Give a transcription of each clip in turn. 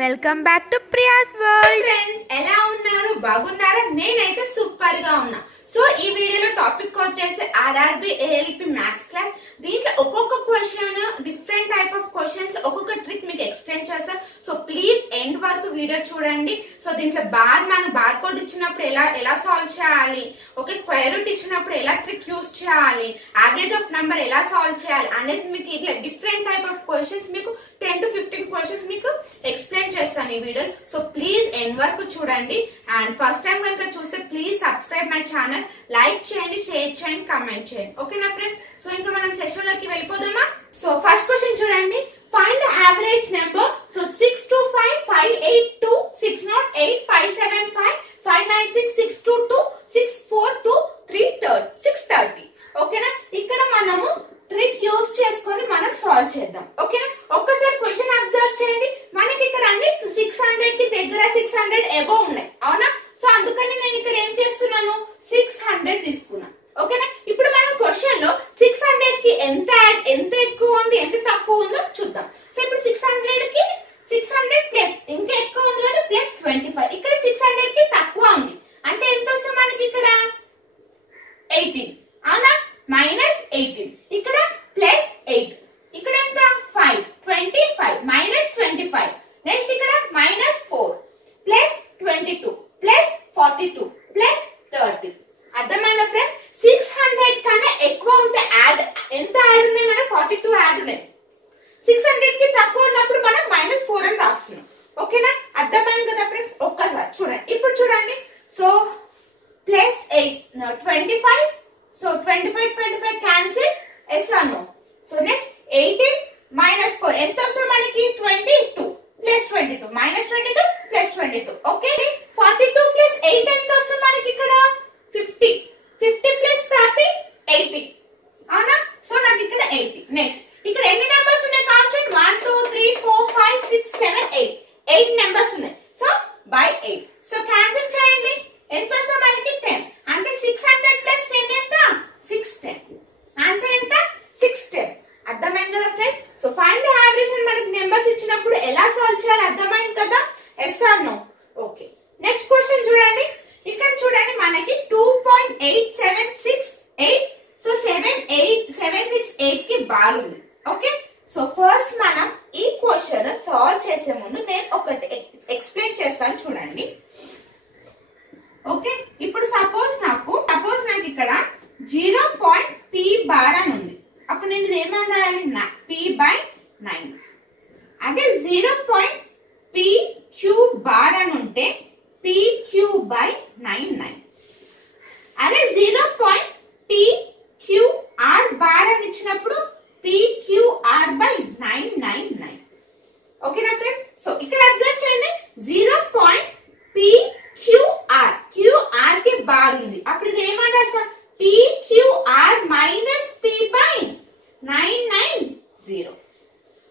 Welcome back to Priya's world. Friends, ఎలా ఉన్నారు? బాగున్నారా? నేనైతే సూపర్ గా ఉన్నా. సో ఈ వీడియోలో టాపిక్ వచ్చేసి ఆర్ఆర్బి ఏఎల్పి మ్యాథ్స్ క్లాస్. దీంట్లో ఒక్కొక్క question, different type of questions, ఒక్కొక్క ట్రిక్ మీకు ఎక్స్ప్లెయిన్ చేస్తాను. సో ప్లీజ్ ఎండ్ వరకు వీడియో చూడండి. సో దీంట్లో మన బార్ కోడ్ ఇచ్చినప్పుడు ఎలా సాల్వ్ చేయాలి, ఓకే, స్క్వేర్ రూట్ ఇచ్చినప్పుడు ఎలా ట్రిక్ యూస్ చేయాలి, యావరేజ్ ఆఫ్ నంబర్ ఎలా సాల్వ్ చేయాలి అనేది మీకు ఇట్లా డిఫరెంట్ టైప్ ఆఫ్ క్వశ్చన్స్ మీకు 10 to 15 క్వశ్చన్స్ మీకు ఎక్స్ప్లెయిన్ చేస్తాను ఈ వీడియో. సో ప్లీజ్ ఎండ్ వరకు చూడండి. అండ్ ఫస్ట్ టైం కనుక చూస్తే please subscribe my channel, like చేయండి, షేర్ చేయండి, కామెంట్ చేయండి. ఓకేనా ఫ్రెండ్స్? సో ఇంకా మనం సెషన్ లోకి వెళ్ళిపోదామా? సో ఫస్ట్ క్వశ్చన్ చూడండి. Find the average number. So 625 582 608 575 596 622 642 630. ఓకేనా? ఇక్కడ మనము ట్రిక్ యూజ్ చేసుకొని మనం సాల్వ్ చేద్దాం. ఓకేనా? ఒక్కసారి క్వశ్చన్ అబ్జర్వ్ చేయండి. మనకి ఇక్కడ అన్ని 600 కి దగ్గర 600 అబోవ్ ఉన్నాయి, అవునా? సో అందుకని నేను ఇక్కడ ఏం చేస్తున్నాను, 600 తీసుకున్నా. ఓకేనా? ఇప్పుడు మనం క్వశ్చన్ లో 600 కి ఎంత ఎక్కువ ఉంది, ఎంత తక్కువ ఉందో చూద్దాం. సో ఇప్పుడు 600 కి 600 ప్లస్ ఇంకా ఎక్కువ ఉంది అంటే ప్లస్ 25. ఇక్కడ 600 కి తక్కువ ఉంది అంటే ఎంత వస్తుంది మనకి ఇక్కడ 18, అవునా? మైనస్ 18. ఇక్కడ ప్లస్ 8. ఇక్కడ ఎంత 5 25 మైనస్ 25. నెక్స్ట్ ఇక్కడ మైనస్ 4 ప్లస్ 22 ప్లస్ 42 ప్లస్ 30. అర్థమైందా ఫ్రెండ్స్? 600 కన్నా ఎక్కువ ఉంటే ఎంత యాడ్ ఉన్నాయి, మనం 42 యాడ్ ఉన్నాయి. 600 కి తక్కువ ఉన్నప్పుడు మనం -4 అని రాస్తున్నాం. ఓకేనా? అర్థమైంది కదా ఫ్రెండ్స్? ఒక్కసారి చూడండి. ఇప్పుడు చూడండి. So plus 8 25. So 25 cancel, yes అను. సో నెక్స్ట్ 18 మైనస్ 4 ఎంత వస్తుంది మనకి 22 plus 22 minus 22 plus 22. Okay, 42 plus 8 ఎంత వస్తుంది మనకి ఇక్కడ 50. 50 ప్లస్ 30 80, అవునా? సో నాకు ఇక్కడ 80. నెక్స్ట్ ఇక్కడ ఎన్ని నెంబర్స్ ఉన్నాయి కౌంట్ చేయండి. 1 2 3 4 5 6 7 8. 8 నెంబర్స్ ఉన్నాయి. So by 8. సో క్యాన్సిల్ చేయండి. ఎంత వస్తుంది మనకి 10. అంటే 600 ప్లస్ 10 ఎంత 610. ఆన్సర్ ఎంత 610. అర్థమైంది కదా friend? So find the average అని మనకి నెంబర్స్ ఇచ్చినప్పుడు ఎలా సాల్వ్ చేయాలి అర్థమైంది కదా? Yes or no? Okay, next question చూడండి. ఇక్కడ చూడండి మనకి 2.8768. సో 768 కి బార్ ఉంది. ఓకే, సో ఫస్ట్ మనం ఈ క్వశ్చన్ సాల్వ్ చేసే ముందు నేను ఒకటి ఎక్స్ప్లెయిన్ చేస్తాను చూడండి. ఓకే, ఇప్పుడు సపోజ్ నాకు ఇక్కడ 0.p బార్ అని ఉంది. అప్పుడు నేను ఇది ఏమని రాయాలి, p బై 9. అదే 0.pq బార్ అని ఉంటే pq బై 9. అదే 0.pqr బార్ అని ఇచ్చినప్పుడు pqr బై 999. ఓకేనా ఫ్రెండ్? సో ఇక్కడ అబ్జర్వ్ చేయండి. 0.pqr qr కి బార్ ఉంది. అప్పుడు ఇది ఏమని రాస్తా, pqr minus p by 990.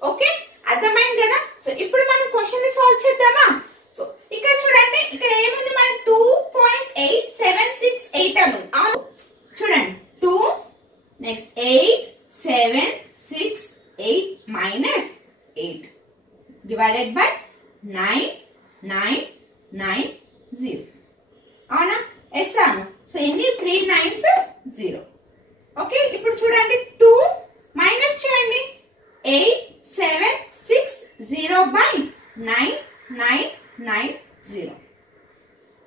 Okay, అర్థమైంది కదా? సో ఇప్పుడు మనం క్వశ్చన్ ని సాల్వ్ చేద్దామా? సో ఇక్కడ చూడండి. ఇక్కడ ఏముంది మనకి 2.8768 అని ఉంది, అవును? చూడండి 2 నెక్స్ట్ 8.768 మైనస్ 8 డివైడెడ్ బై 9,990. అవునా? ఎస్ అను. సో ఎన్ని 3 9s 0. ఓకే, ఇప్పుడు చూడండి 2 మైనస్ చేయండి. 8760 బై 9990.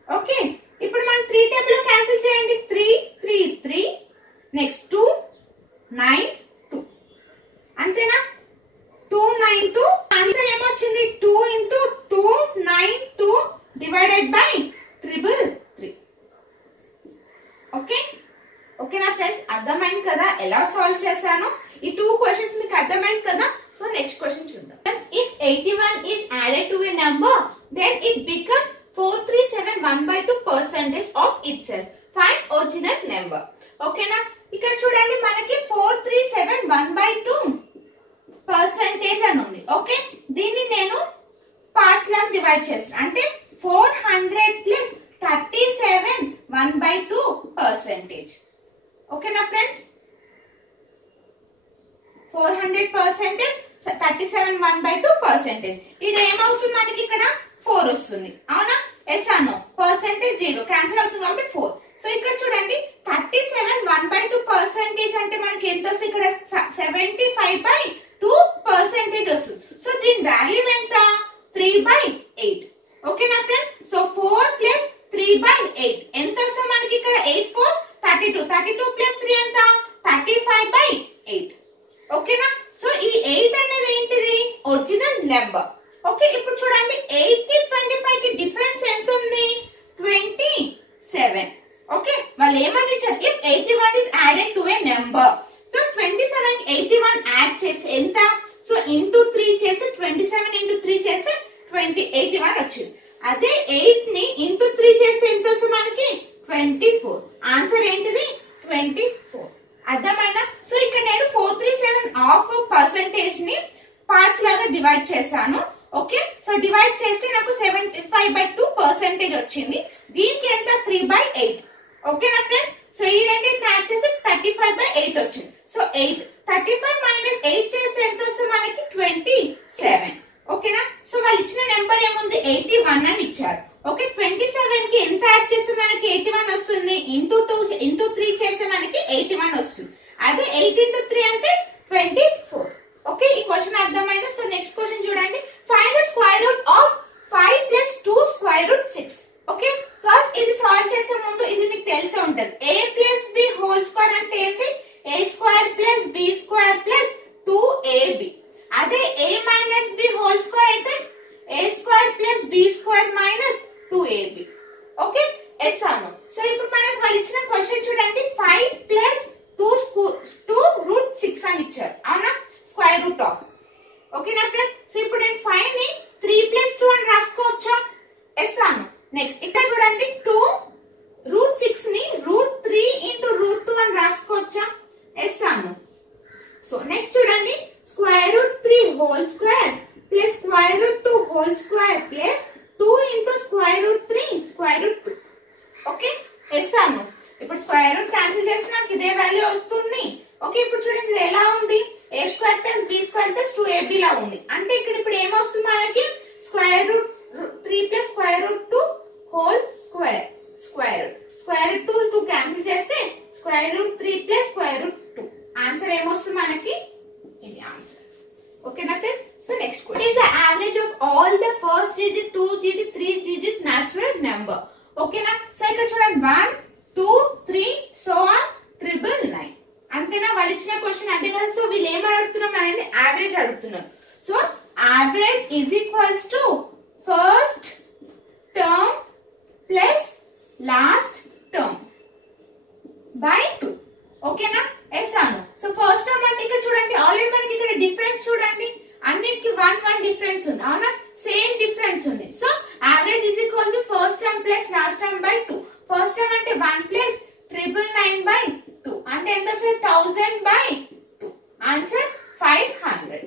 ఓకే, ఇప్పుడు మనం 3 టేబుల్ క్యాన్సిల్ చేయండి. 3 3 3 నెక్స్ట్ 2 9 2. అంతేనా? 292. ఆన్సర్ ఏమొచ్చింది 2 into 292 డివైడెడ్ బై 333. ఓకే, ఓకేనా ఫ్రెండ్స్? అర్థమైంది కదా ఎలా సాల్వ్ చేశాను? ఈ 2 క్వశ్చన్స్ మీకు అర్థమైంది కదా? సో నెక్స్ట్ క్వశ్చన్ చూద్దాం. If 81 is added to a number, then it becomes 4371/2% of itself. Find original number. ఓకేనా? ఇక్కడ చూడండి మనకి 4371/2% అని ఉంది. ఓకే, దీన్ని నేను పార్ట్స్ లా డివైడ్ చేస్తాను. అంటే 400 ప్లస్ 37 1/2%. ఓకేనా ఫ్రెండ్స్? 400% 37 1/2%. ఇది ఏమవుతుంది మనకి ఇక్కడ 4 వస్తుంది అవునా? ఎస్ అన్నో పర్సెంటేజ్ 0 క్యాన్సిల్ అవుతుంది కాబట్టి 4. సో ఇక్కడ చూడండి 37 1/2% అంటే మనకి ఎంత వస్తుంది? ఇక్కడ 75/2% వస్తుంది. సో దీని వాల్యూ ఎంత? 3/8. ఓకేనా ఫ్రెండ్స్? సో 4 ప్లస్ 3/8 ఎంత వస్తుంది మనకి? ఇక్కడ 8 4 32. 32 ప్లస్ 3 ఎంత? 35/8. ఓకేనా? సో ఈ 8 అనేది ఏంటిది? Original number. ఓకే, ఇప్పుడు చూడండి 8 కి 25 కి డిఫరెన్స్ ఎంత ఉంది? 27. ఓకే, వాళ్ళు ఏమని ఇచ్చారు? If 81 is added to a number. So 27 కి 81 యాడ్ చేస్తే ఎంత? సో ఇంటూ 3 చేస్తే 27 ఇంటూ 3 చేస్తే 81 వచ్చింది. అదే 8 ని ఇంటూ 3 చేస్తే ఎంత వస్తుంది మనకి? 24. ఆన్సర్ ఏంటిది? 24. అర్థమైనా? సో ఇక్కడ నేను 437 ఆఫ్ పర్సెంటేజ్ ని పార్ట్స్ లాగా డివైడ్ చేశాను. ఓకే, సో డివైడ్ చేస్తే నాకు 75/2% వచ్చింది. దీనికి ఎంత? 3/8. ఓకేనా ఫ్రెండ్స్? సో ఈ రెండింటిని యాడ్ చేసి 35/8 వచ్చింది. సో 8 35 మైనస్ 8 చేస్తే ఎంత వస్తుంది మనకి? 27. ఓకేనా? సో వాళ్ళు ఇచ్చిన నెంబర్ ఏముంది? 81 అని ఇచ్చారు. ఓకే, 27 కి ఎంత యాడ్ చేస్తే మనకి 81 వస్తుంది? ఇంటూ 2 ఇంటూ 3 చేస్తే మనకి 81 వస్తుంది. అదే 8 ఇంటూ 3 అంటే 24. ఓకే, ఈ క్వశ్చన్ అర్థమైందా? సో నెక్స్ట్ క్వశ్చన్ చూడండి. Find the square root of 5 + 2 square root 6. Okay, first ఇది సాల్వ్ చేసే ముందు ఇది మీకు తెలిసే ఉంటది. a + b హోల్ స్క్వేర్ అంటే ఏంటి? a² + b² + 2ab. అదే a - b హోల్ స్క్వేర్ అయితే a² + b² - 2ab. Okay, yes అను. సో ఇప్పుడు మనకు వాళ్ళు ఇచ్చిన క్వశ్చన్ చూడండి. 5 + 2 రూట్ 6 అని ఇచ్చారు అవునా? Square root of. ఓకేనా ఫ్రెండ్స్? సో ఇప్పుడు నేను 5 ని 3 + 2 అని రాసుకోవచ్చా? ఎస్ అను. నెక్స్ట్ ఇక్కడ చూడండి 2 రూట్ 6 ని రూట్ 3 ఇంటూ రూట్ 2 అని రాసుకోవచ్చా? ఎస్ అను. సో నెక్స్ట్ చూడండి square root 3 whole square plus square root 2 whole square plus 2 into square root 3 square root 2. Okay, yes Anu. ఇప్పుడు స్క్వేర్ రూట్ క్యాన్సిల్ చేస్తే నాకు ఇదే వాల్యూ వస్తుంది. ఓకే, ఇప్పుడు చూడండి ఇది ఎలా ఉంది? a² + b² + 2ab లా ఉంది. అంటే ఇక్కడ ఇప్పుడు ఏమొస్తుంది మనకి? Square root 3 + square root 2 whole square. Square root 2 cancel చేస్తే square root 3 + square root 2. Answer ఏమొస్తుంది మనకి? ఇది ఆన్సర్. ఓకేనా friends? So next question is the average of all the first digit 2 digit 3 digit natural number. ఓకేనా? So ఇక్కడ చూడండి 1 2 3 so on 999. అంతేనా? వాళ్ళు ఇచ్చిన క్వశ్చన్ అంతే కదా. సో వీళ్ళు ఏం అడుగుతున్నాం అనేది యావరేజ్ అడుగుతున్నారు. So average is equals to first term plus last term by 2. ఓకేనా? ఎస్ అను. సో ఫస్ట్ టర్మ్ అంటే ఇక్కడ చూడండి ఆల్రెడీ మనకి ఇక్కడ డిఫరెన్స్ చూడండి అన్నిటికి 1 1 డిఫరెన్స్ ఉంది అవునా? సేమ్ డిఫరెన్స్ ఉంది. So average is equal to first term plus last term by 2. First term అంటే 1 ప్లస్ 999/2 అంటే ఎంత వస్తుంది? 1000/2. ఆన్సర్ 500.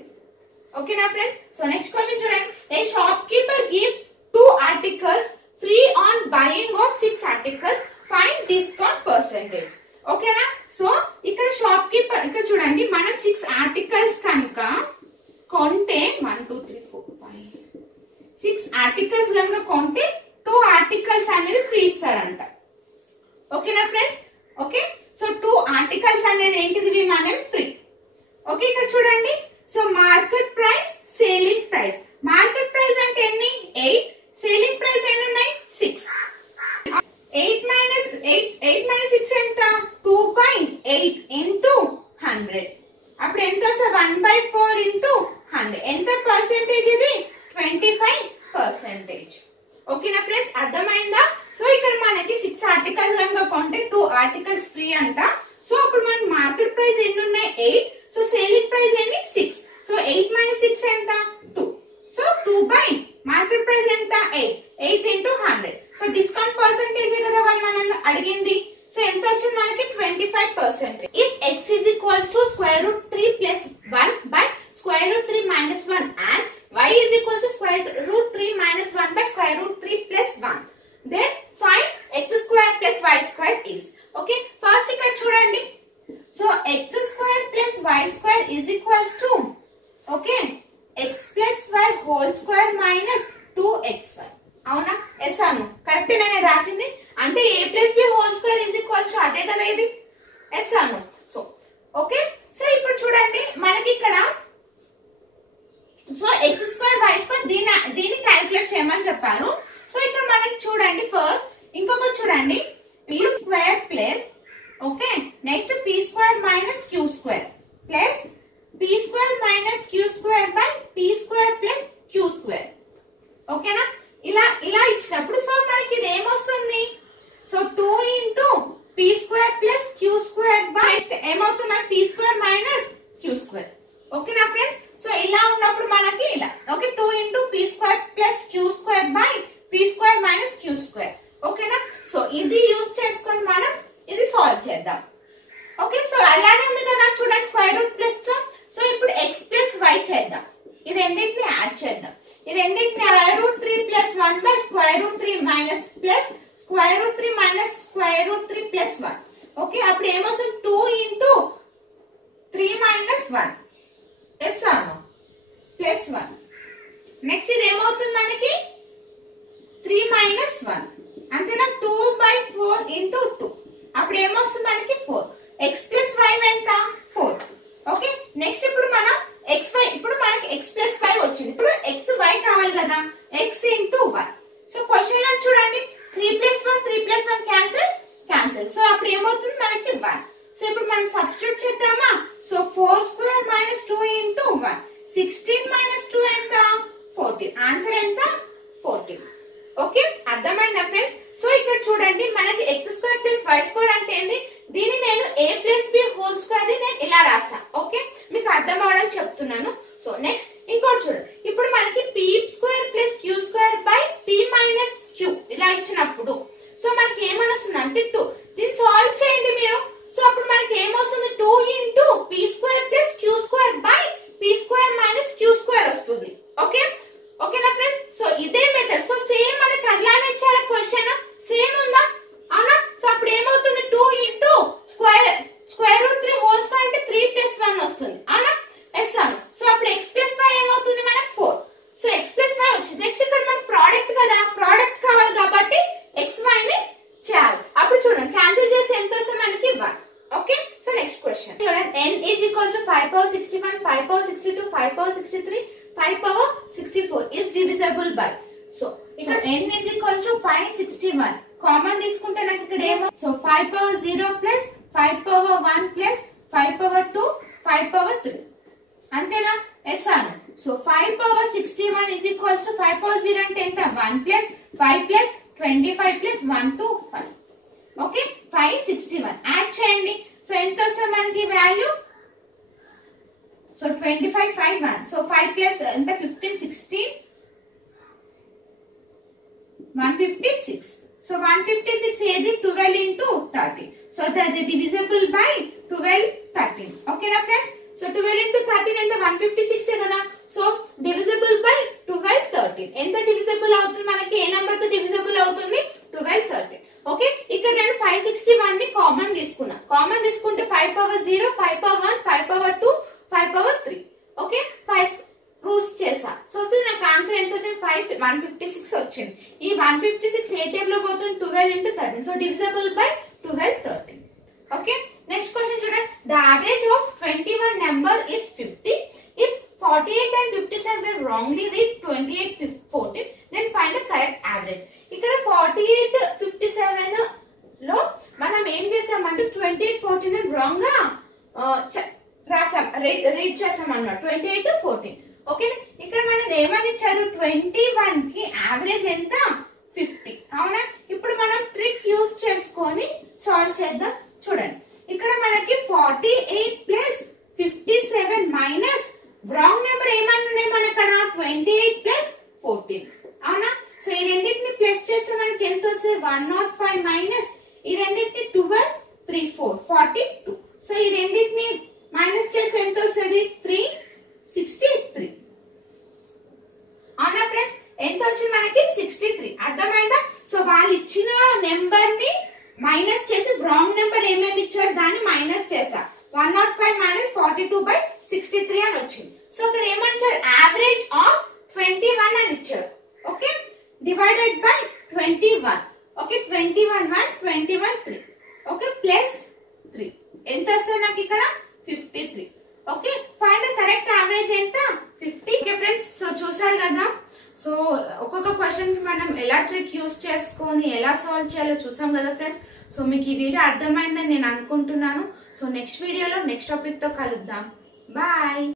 ఓకేనా ఫ్రెండ్స్? సో నెక్స్ట్ క్వశ్చన్ చూడండి. A shopkeeper gives 2 articles free on buying of 6 articles. Find discount percentage. ఓకేనా? So ఇక్కడ shopkeeper ఇక్కడ చూడండి మనం 6 ఆర్టికల్స్ కనుక కొంటే 1 2 3 4 5 6 ఆర్టికల్స్ కనుక కొంటే 2 ఆర్టికల్స్ అనేది ఫ్రీ ఇస్తారంట. ఓకేనా ఫ్రెండ్స్? ఓకే, సో 2 ఆర్టికల్స్ అనేది ఏంటిది? మనం ఫ్రీ. ఓకే, ఇక్కడ చూడండి. So market price selling price. Market price అంటే ఎన్ని? 8. సేలింగ్ ప్రైస్ ఎన్ని ఉన్నాయి? 6. 8 - 6 ఎంత? 2/8 ఇంటూ 100. అప్పుడు ఎంత వస్తుంది? 1/4 ఇంటూ 100. ఎంత పర్సెంటేజ్ ఇది? 25%. ఓకేనా ఫ్రెండ్స్? అర్థమైందా? సో ఇక్కడ మనకి 6 ఆర్టికల్స్ కనుక కొంటే 2 ఆర్టికల్స్ ఫ్రీ అంట. సో అప్పుడు మన మార్కెట్ ప్రైస్ ఎన్ని ఉన్నాయి? 8. సో సేలింగ్ ప్రైస్ ఎన్ని? 6. సో 8 - 6 ఎంత? 2. సో 2/, మార్కెట్ ప్రైస్ ఎంత? 8. 8 ఇంటూ 100. సో డిస్కౌంట్ పర్సెంటేజ్ కదా వాళ్ళు మనల్ని అడిగింది. సో ఎంత వచ్చింది మనకి? 25%. If x is equals to square root 3 plus 1 by square root 3 minus 1 and y is equals to square root 3 minus 1 by square root 3 plus 1, then find x square plus y square is. Okay, first ఇక్కడ చూడండి. So x square plus y square is equals to okay x plus y whole square minus 2xy. అవునా? Yes అను correct నేను రాసింది అంటే a plus b whole square is equals to అదే కదా ఇది. ఎస్ అను. సో ఓకే సో ఇప్పుడు చూడండి మనకి ఇక్కడ so x square y square దీన్ని క్యాలిక్యులేట్ చేయమని చెప్పాను. సో ఇక్కడ మనకి చూడండి ఫస్ట్ ఇంకొకటి చూడండి p square plus okay next p square minus q square plus p square minus q square by p square plus q square. ఓకేనా? ఇలా ఇచ్చినప్పుడు సో మనకి ఇది ఏమొస్తుంది so 2 into p square plus q square by ఏమవుతుంది మనకి p square minus q square. ఓకేనా friends? So ఇలా ఉన్నప్పుడు మనకి ఇలా okay 2 into p square plus q square by p square minus q square. ఓకేనా? సో ఇది యూజ్ చేసుకొని మనం ఇది సాల్వ్ చేద్దాం. ఓకే సో అలానే ఉంది కదా చూడండి స్క్వేర్ రూట్ ప్లస్ తో. సో ఇప్పుడు ఎక్స్ ప్లస్ వై చేద్దాం. ఈ రెండింటిని యాడ్ చేద్దాం. ఈ రెండింటిని square root 3 plus 1 by square root 3 minus plus square root 3 minus square root 3 plus 1. Okay అప్పుడు ఏమొస్తుంది 2 ఇంటూ 3 మైనస్ 1 ఎస్ అను ప్లస్ 1. నెక్స్ట్ ఇది ఏమవుతుంది మనకి 3 మైనస్ 1 అంతేనా 2 బై 4 ఇంటూ 2 అప్పుడు ఏమొస్తుంది మనకి 4. ఎక్స్ ప్లస్ వై ఎంత 4. ఓకే నెక్స్ట్ ఇప్పుడు మనం ఎక్స్ వై ఇప్పుడు మనకి ఎక్స్ ప్లస్ వై వచ్చింది. ఇప్పుడు ఎక్స్ వై కావాలి కదా x into y. So question లో చూడండి 3 ప్లస్ 1 క్యాన్సిల్. సో అప్పుడు ఏమవుతుంది మనకి 1. సో ఇప్పుడు మనం సబ్స్టిట్యూట్ చేద్దామా. So 4 square minus 2 into 1 16 minus 2 ఎంత 14. ఆన్సర్ ఎంత 14. ఓకే అర్థమైందా ఫ్రెండ్స్? సో ఇక్కడ చూడండి మనకి x square plus y square అంటే ఏంది దీన్ని నేను a plus b whole square నేను ఇలా రాసా. ఓకే మీకు అర్థం అవడం చెప్తున్నాను. సో నెక్స్ట్ ఇంకోటి చూడండి ఇప్పుడు మనకి p square plus q square by p minus q ఇలా ఇచ్చినప్పుడు సో మనకి ఏమొస్తుంది అంటే 2. దీన్ని సాల్వ్ చేయండి మీరు. సో అప్పుడు మనకి ఏమొస్తుంది 2 into p square plus q square by p square minus q square వస్తుంది. ఓకే ఓకేనా ఫ్రెండ్స్? సో ఇదే మెథడ్. సో సేమ్ మనకి అలానే ఇచ్చారా క్వశ్చన్ సేమ్ ఉందా అవునా? సో అప్పుడు ఏమవుతుంది 2 into square root 3 whole square అంటే 3 ప్లస్ 1 వస్తుంది అవునా? ఎస్ అను. సో అప్పుడు ఎక్స్ ప్లస్ వై ఏమవుతుంది మనకి 4. సో ఎక్స్ ప్లస్ వై వచ్చింది. నెక్స్ట్ ఇక్కడ మనకి ప్రోడక్ట్ కదా ప్రోడక్ట్ కావాలి కాబట్టి ఎక్స్ వై ని చేయాలి. అప్పుడు చూడండి క్యాన్సిల్ చేసి ఎంత వస్తుంది మనకి 1. ఓకే సో నెక్స్ట్ క్వశ్చన్ చూడండి n is equals to 5 power 61 5 power 62 5 power 63 5 power 64 is divisible by. సో ఇక్కడ n is equals to 561 common తీసుకుంటే నాకు ఇక్కడ ఏమో so 5 power 0 plus 5 power 1 plus 5 power 2 5 power 3 అంతేనా? Yes Anu. So 5 power 61 is equals to 5 power 0 అంటే ఎంత 1 plus 5 plus 25 plus 1 2 5. Okay 561 add చేయండి. సో ఎంత వస్తుంది మనకి వాల్యూ సో 25 5 1 సో 5 ప్లస్ ఎంత 15 16 156. సో 156 ఏది 12 into 30. సో అది డివిజిబుల్ బై 12 13. ఓకేనా ఫ్రెండ్స్? సో 12 into 13 ఎంత 156 కదా. సో డివిజిబుల్ బై 12 13 ఎంత డివిజిబుల్ అవుతుంది మనకి ఏ నంబర్ తో డివిజిబుల్ అవుతుంది 12 13. ఓకే ఇక్కడ నేను 561 ని కామన్ తీసుకున్నా. కామన్ తీసుకుంటే 5 power 0 5 power 1 5 power 2 5 power 3. Okay 5 roots చేసా. సో నాకు ఆన్సర్ ఎంత వచ్చింది 156 వచ్చింది. ఈ 156 ఏ టేబుల్ లో పోతుంది 12 into 13. So divisible by 12 13. Okay next question చూడండి the average of 21 number is 50 if 48 and 57 were wrongly read 28 14 then find the correct average. ఇక్కడ 48 57 లో మనం ఏం చేసామంటే 28 14 రాంగ్ గా రాసాం రీడ్ చేసాం అన్నమాట 28 14. ఓకే ఇక్కడ మనది ఏమని ఇచ్చారు 21 కి యావరేజ్ ఎంత 50 అవునా? ఇప్పుడు మనం ట్రిక్ యూజ్ చేసుకొని సాల్వ్ చేద్దాం. చూడండి ఇక్కడ మనకి 48 ప్లస్ 57 మైనస్ రాంగ్ నెంబర్ ఏమన్నాయి మన ఇక్కడ 28 ప్లస్ 14 అవునా? సో ఈ రెండింటిని ప్లస్ చేస్తే మనకి ఎంత వస్తుంది 105 మైనస్ ఈ రెండింటిని 12 3 4 42. సో ఈ రెండింటిని మైనస్ చేస్తే ఎంత వస్తుంది 363 అవునా ఫ్రెండ్స్? ఎంత వచ్చింది మనకి 63. అర్థమైందా? సో వాళ్ళు ఇచ్చిన నెంబర్ ని మైనస్ చేసి రాంగ్ నెంబర్ ఏమేమి ఇచ్చారు దాన్ని మైనస్ చేసా 105 మైనస్ 42 బై 63 అని వచ్చింది. సో ఇక్కడ ఏమంటారు, యావరేజ్ ఆఫ్ 21 అని ఇచ్చారు. Okay, divided by 21. Okay, 21 1, 21 3. Okay, plus 3 ఎంత వస్తుంది నాకు ఇక్కడ 53. Okay, find the correct average ఎంత 50. ఓకే ఫ్రెండ్స్, సో చూసారు కదా. సో ఒక్కొక్క క్వశ్చన్ కి మనం ఎలా ట్రిక్ యూస్ చేసుకొని ఎలా సాల్వ్ చేయాలో చూసాం కదా ఫ్రెండ్స్. సో మీకు ఈ వీడియో అర్థమైందని నేను అనుకుంటున్నాను. సో నెక్స్ట్ వీడియోలో నెక్స్ట్ టాపిక్ తో కలుద్దాం. బాయ్.